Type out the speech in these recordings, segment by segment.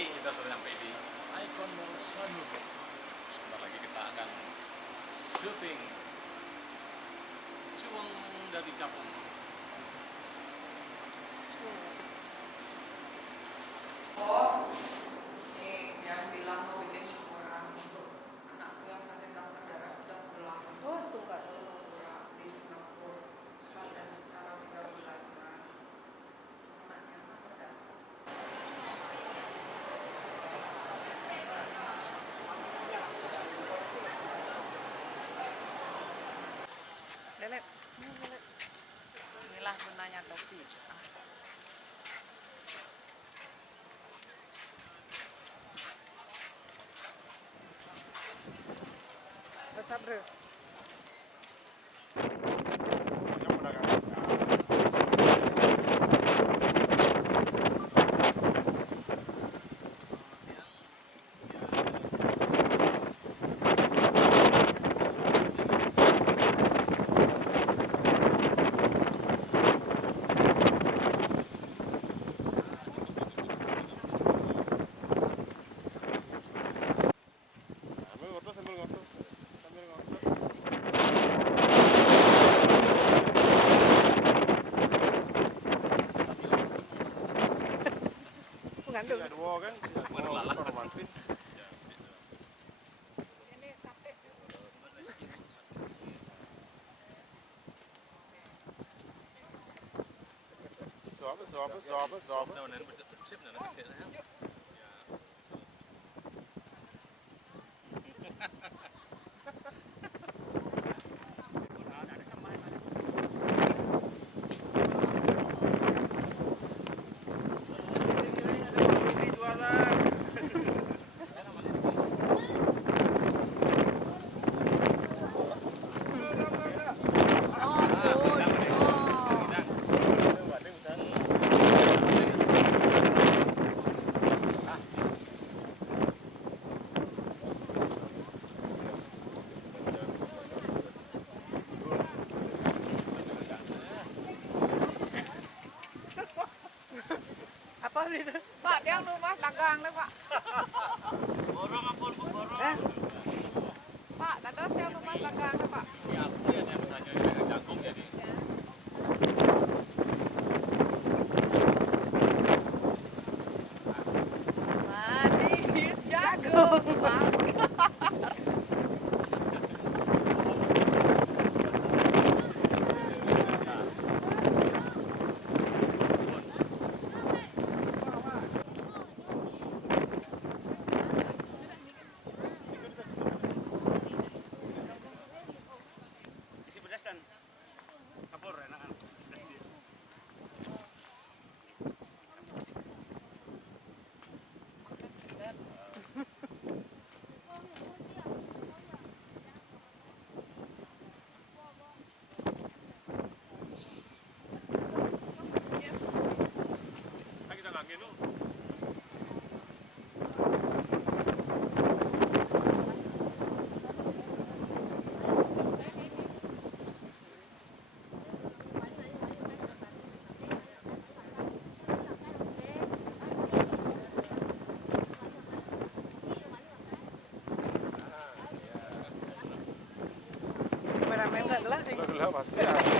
Oke, kita sudah sampai di Icon Mall Sanur. Sebentar lagi kita akan syuting Cuang dari Capung. Oh, ini yang bilang mau bikin syukuran untuk anakku yang sakit kanker darah sudah pulang. Oh, suka. Di Singapura. Sekalian acara 3 bulan. Anaknya kanker darah. Lelet. Inilah gunanya topi. WhatsApp bro. Mengandung. Dua kan, romantis. Ini tapi Zoba. Nah, benar bersip nah, nanti ya. Apa itu? Pak, dia rumah dagang deh, Pak. Borong ampun, borong. Pak, dados dia rumah dagang deh, Pak. Ya, aku ya yang misalnya dengan jagung jadi. Manis jagung, Pak. Isi pedas dan kapur enakan. Kita lagi lu. Kameramen nggak gelap nih. Gelap pasti asli.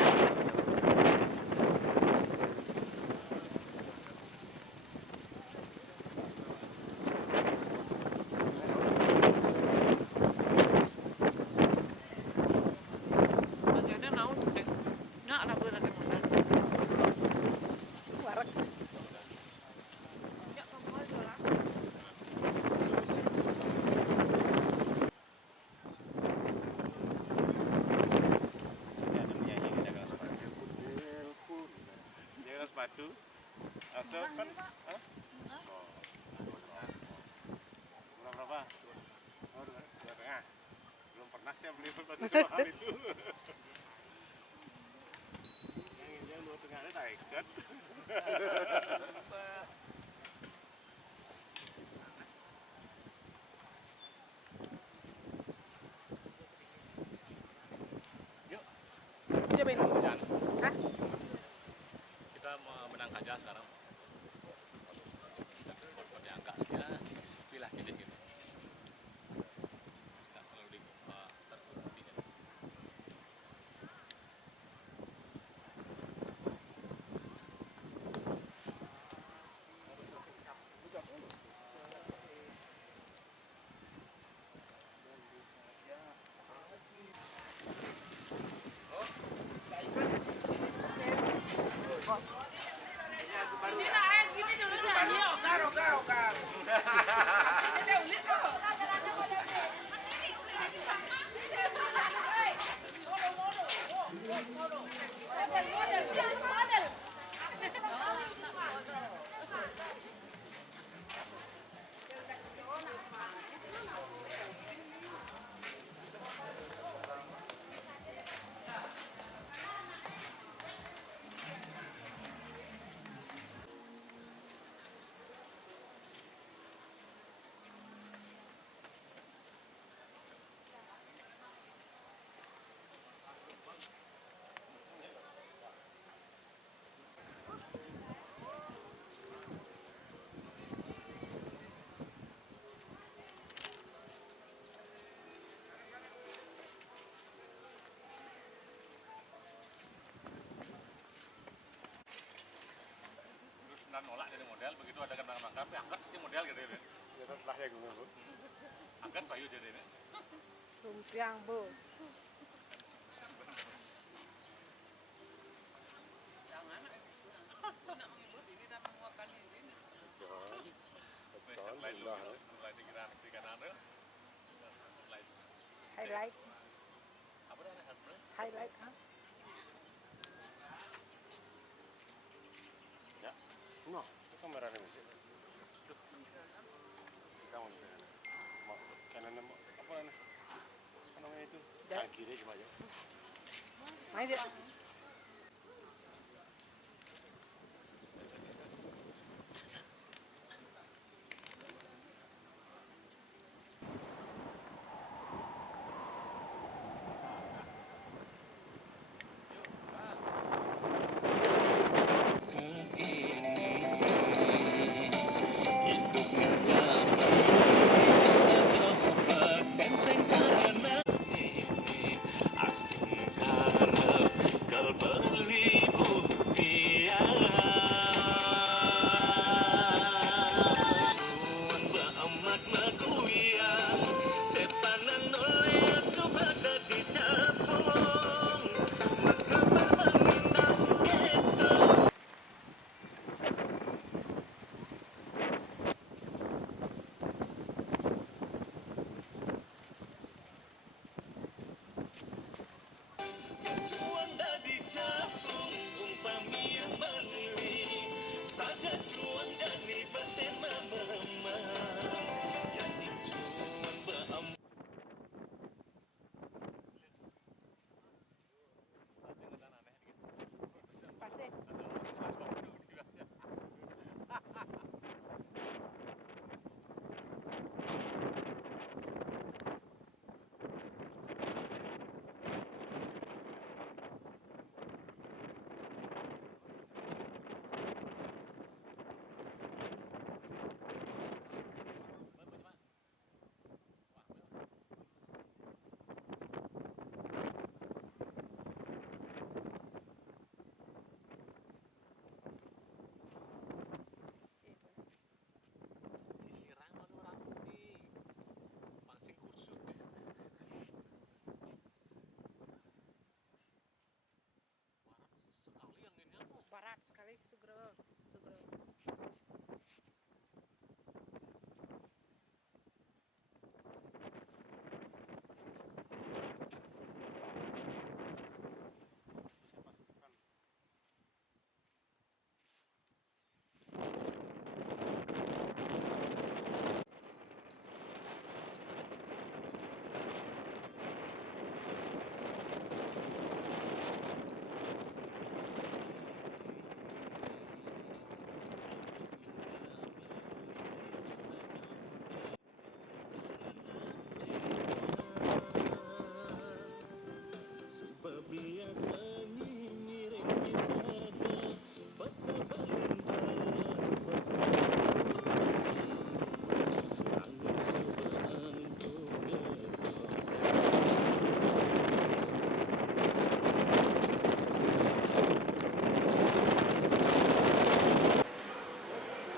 Bagiannya naon sudah. Nggak ada bener di mana. Warak. Ya, kamu aja lah. Dia sepatu. Asal kan, Kurang berapa? Oh, 2,5. Belum pernah saya beli sepatu semahal itu. Yang 2,5 tak ikat. Cobain. Hah? Kita menang aja sekarang. Kita sport diangkat ya. Terus nolak jadi model, begitu ada kembang-kembang, angkat jadi model gitu ya. Ya telah ya gue Bu. Angkat bayu jadi ini. Lumpiang, Bu. Jangan, nak mengikut ini dan menguatkan ini. Betul, Mulai dulu, betul. mulai di kanan dulu. Mulai Highlight. apa namanya? Highlight, ha? Ya. No, itu kameranya masih. Kamu mau kanan mau apa nih? Apa namanya itu? Kanan kiri cuma aja. Main dia. Pasir. Sisirang lalu rapi, pangsi kusut. Sekali yang ini aku. Barat sekali, Sugro. Sugro. Bisa pastikan.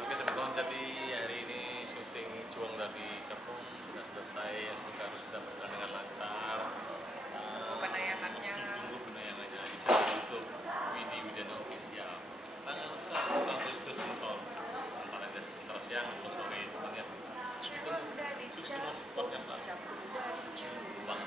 Oke sebetulnya tadi hari ini syuting Juang dari Cepung sudah selesai, sudah berjalan dengan lancar. Penayangannya Tunggu penayangannya di channel YouTube Widi Widiana Official tanggal 1 Agustus mentok. siang atau sore pokoknya sukses terus podcast lah. Bang.